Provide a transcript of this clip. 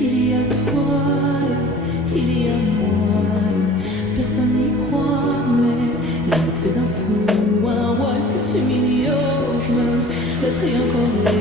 Il y a toi, il y a moi. Personne n'y croit, mais l'amour fait d'un fou. Ah ouais, c'est mignon, je me battrai encore.